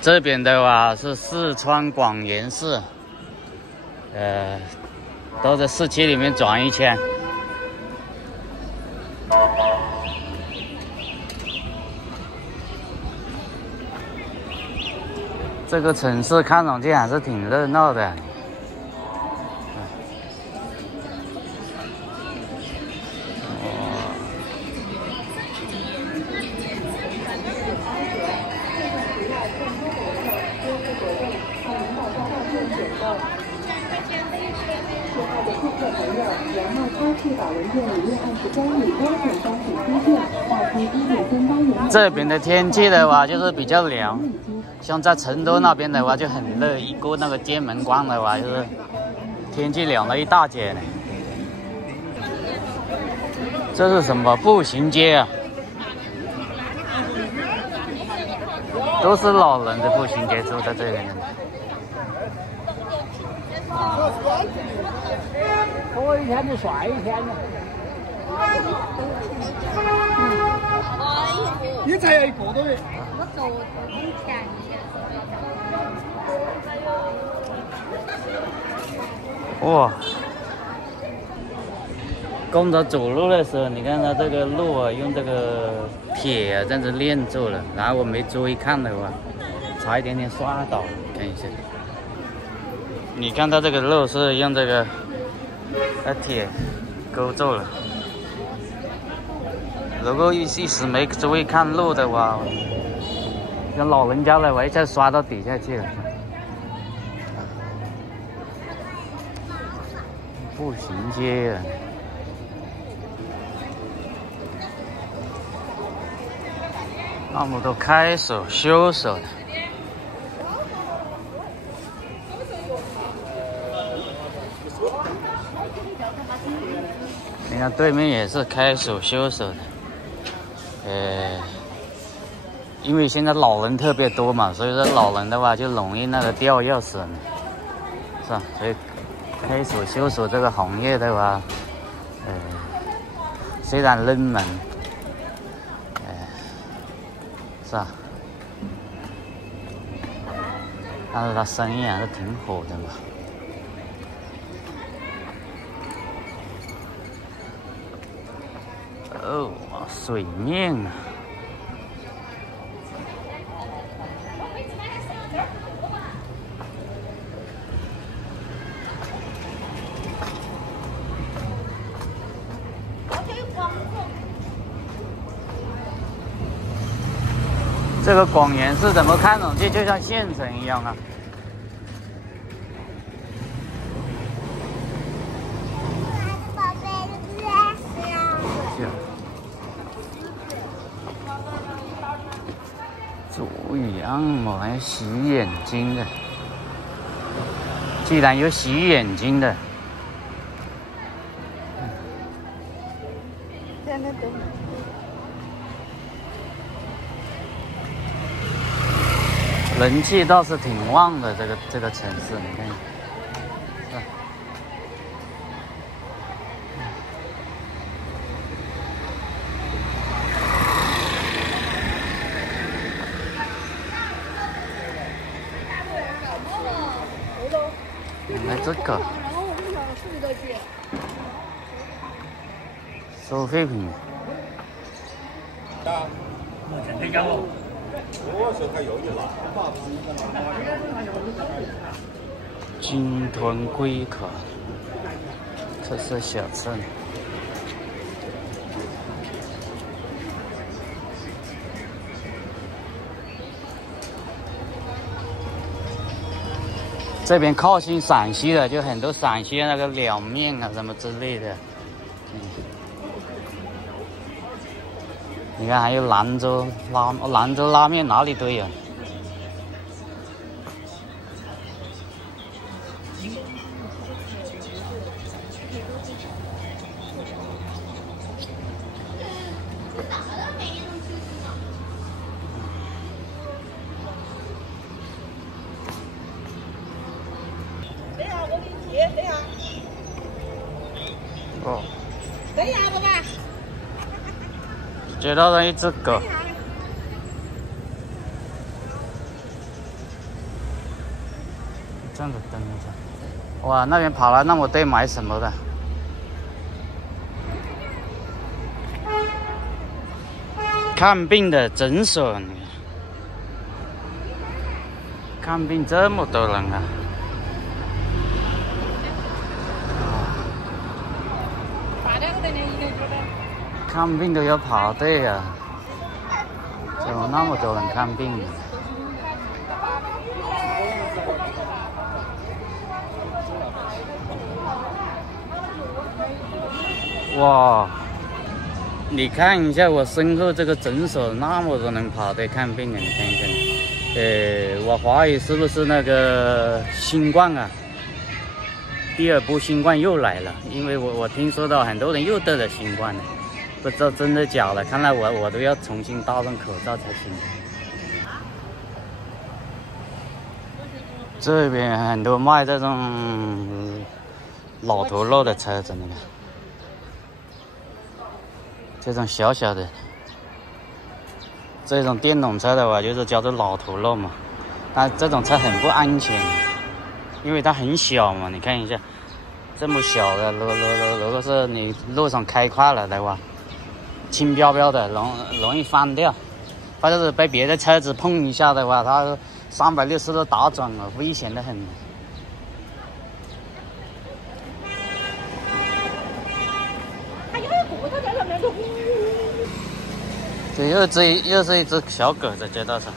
这边的话是四川广元市，都在市区里面转一圈。这个城市看上去还是挺热闹的。这边的天气的话就是比较凉，像在成都那边的话就很热，一过那个剑门关的话就是天气凉了一大截呢。这是什么步行街啊？都是老人的步行街，住在这边的。喝一天就帅一天了。你才有一个多月。我走很便宜。哇！公主走路的时候，你看她这个路啊，用这个铁啊这样子链住了，然后我没注意看的话，差一点点摔倒了。看一下，你看它这个路是用这个铁勾住了。如果一时没注意看路的话，像老人家的话，一下摔到底下去了。步行街啊！那么多开手修手的。你看对面也是开手修手的。因为现在老人特别多嘛，所以说老人的话就容易那个掉钥匙呢，是吧？所以开手修手这个行业的话，虽然冷门，是吧？但是它生意还是挺火的嘛。哦，水面啊！这个广元市怎么看上去就像县城一样啊？足阳膜还洗眼睛的，居然有洗眼睛的。人气倒是挺旺的，这个城市，你看，是吧？原来这个收废品。鲸吞龟壳，特色小吃。这边靠近陕西的，就很多陕西那个凉面啊什么之类的。你看还有兰州拉面哪里都有。哦，等一下，爸爸。接到了一只狗。这样子蹬一下。哇，那边跑了那么多买什么的？看病的诊所，看病这么多人啊！看病都要排队啊！怎么那么多人看病呢？哇！你看一下我身后这个诊所，那么多人排队看病啊！你看一下，我怀疑是不是那个新冠啊？第二波新冠又来了，因为我听说到很多人又得了新冠了，不知道真的假的。看来我都要重新戴上口罩才行。这边很多卖这种老头乐的车子，你看。这种小小的，这种电动车的话，就是叫做老头乐嘛。但这种车很不安全，因为它很小嘛。你看一下，这么小的，如果是你路上开快了的话，轻飘飘的，容易翻掉，或者是被别的车子碰一下的话，它360度打转了，危险的很。这又是一只小狗在街道上，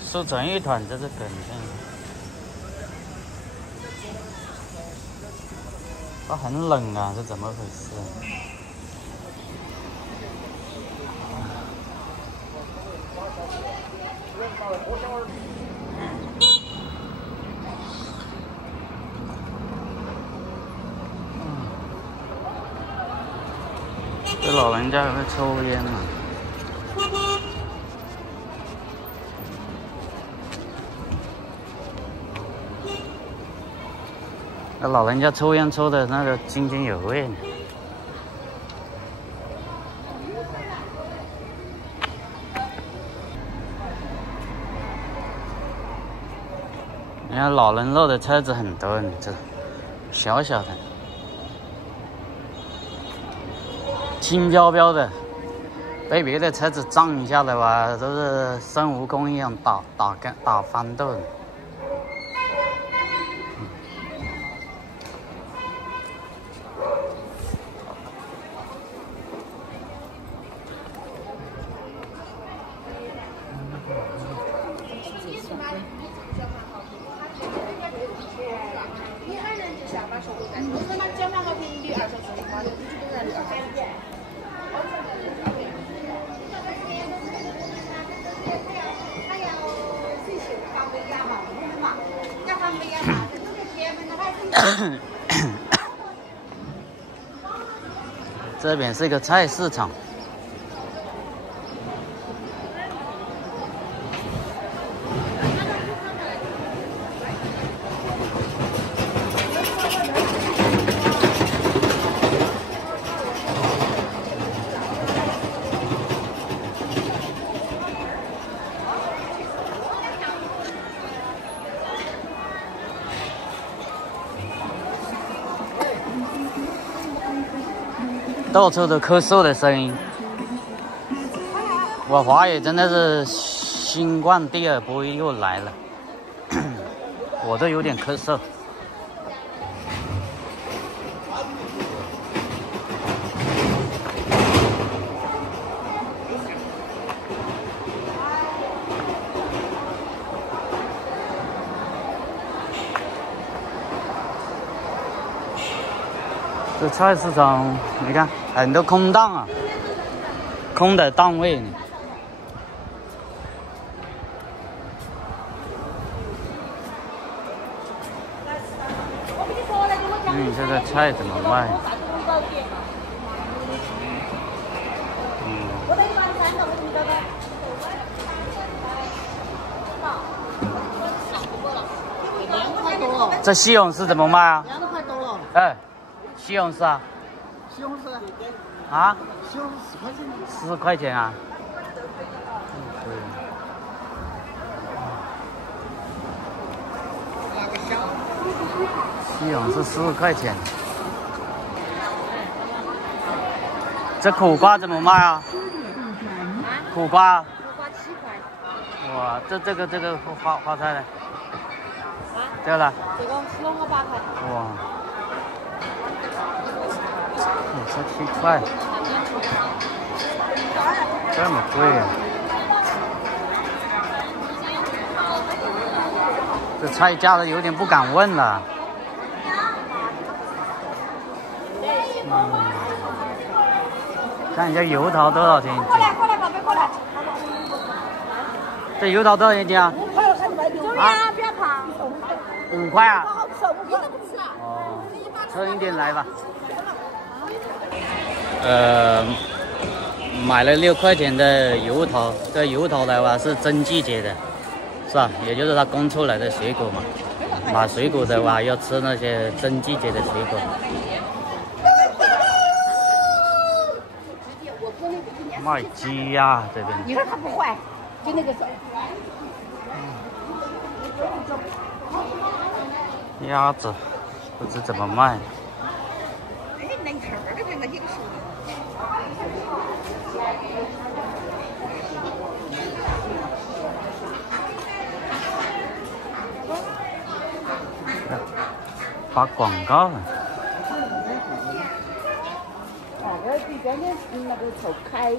缩成一团，这是狗，你看，它很冷啊，是怎么回事？这老人家还在抽烟呢。那老人家抽烟抽的那个津津有味呢。你看老人乐的车子很多，你这小小的。轻飘飘的，被别的车子撞一下的话，都是孙悟空一样打翻豆的。这边是一个菜市场，到处都咳嗽的声音，我怀疑真的是新冠第二波又来了，我都有点咳嗽。这菜市场，你看很多空档啊，空的档位呢。你这个菜怎么卖？这西红柿怎么卖啊？2块多了。哎，西红柿啊？西红柿啊？西红柿10块钱。10块钱啊？西红柿4块钱。这苦瓜怎么卖啊？苦瓜。苦瓜7块。哇，这个花菜呢？啊？这个呢？这个15个8块。哇，才7块，这么贵啊！这菜价的有点不敢问了。看一下油桃多少钱一斤？过来，宝贝，过来。这油桃多少钱一斤啊？啊，不要胖。5块啊？好吃，5块都不吃。哦，称一点来吧。买了6块钱的油桃，这油桃的话是真季节的，是吧？也就是它供出来的水果嘛。买水果的话要吃那些真季节的水果。卖鸡呀，这边。你看它不坏，就那个手。鸭子不知怎么卖。哎，能吃这边我给你说。发广告了。我这边的那个头开了。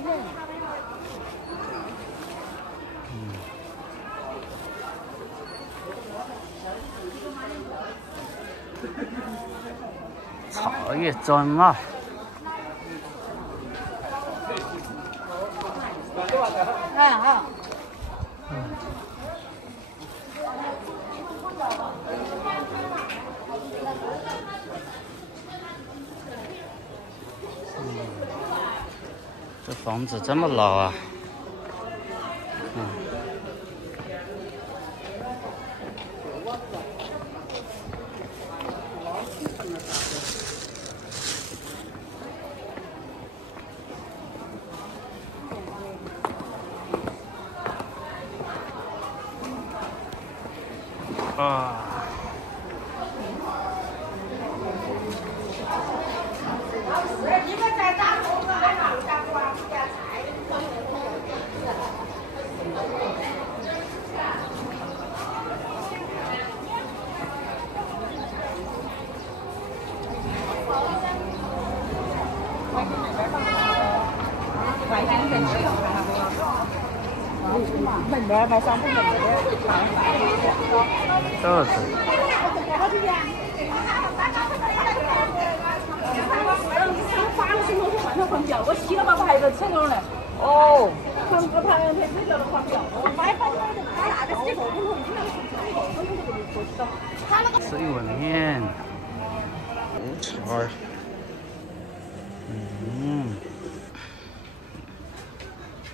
茶叶专卖。好。这房子这么老啊！门面卖商品门面豆子。我洗了吧，我还在车上呢。哦，我他2天睡觉都黄掉。吃一碗面，红肠。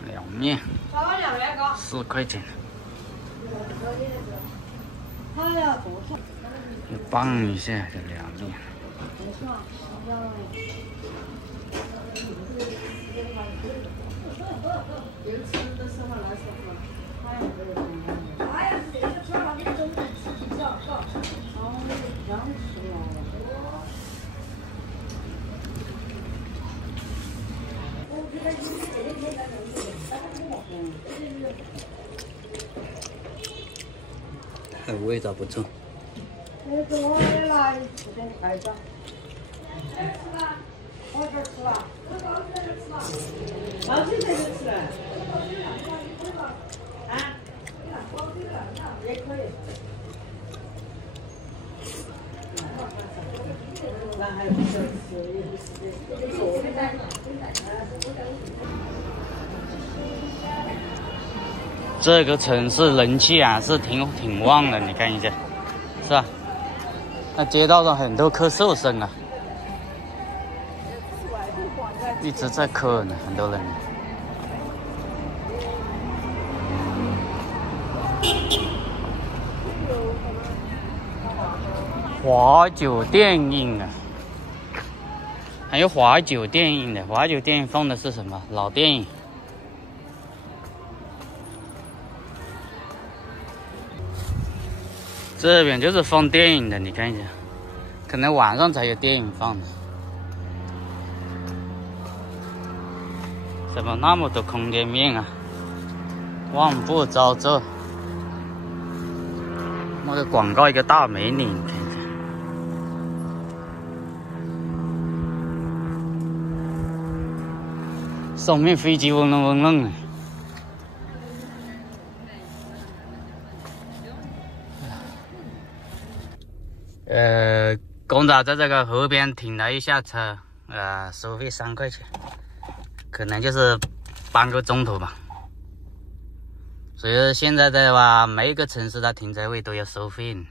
凉面，4块钱。就拌一下这凉面。味道不错。这个城市人气啊是挺旺的，你看一下，是吧？那街道上很多咳嗽声啊，一直在咳呢，很多人。华酒电影啊，还有华酒电影的，华酒电影放的是什么？老电影。这边就是放电影的，你看一下，可能晚上才有电影放的。怎么那么多空店面啊？万步招走。那个广告一个大美女，你看一下。上面飞机嗡隆嗡隆的。公仔在这个河边停了一下车，收费3块钱，可能就是半个钟头吧。所以说现在的话，每一个城市的停车位都要收费呢。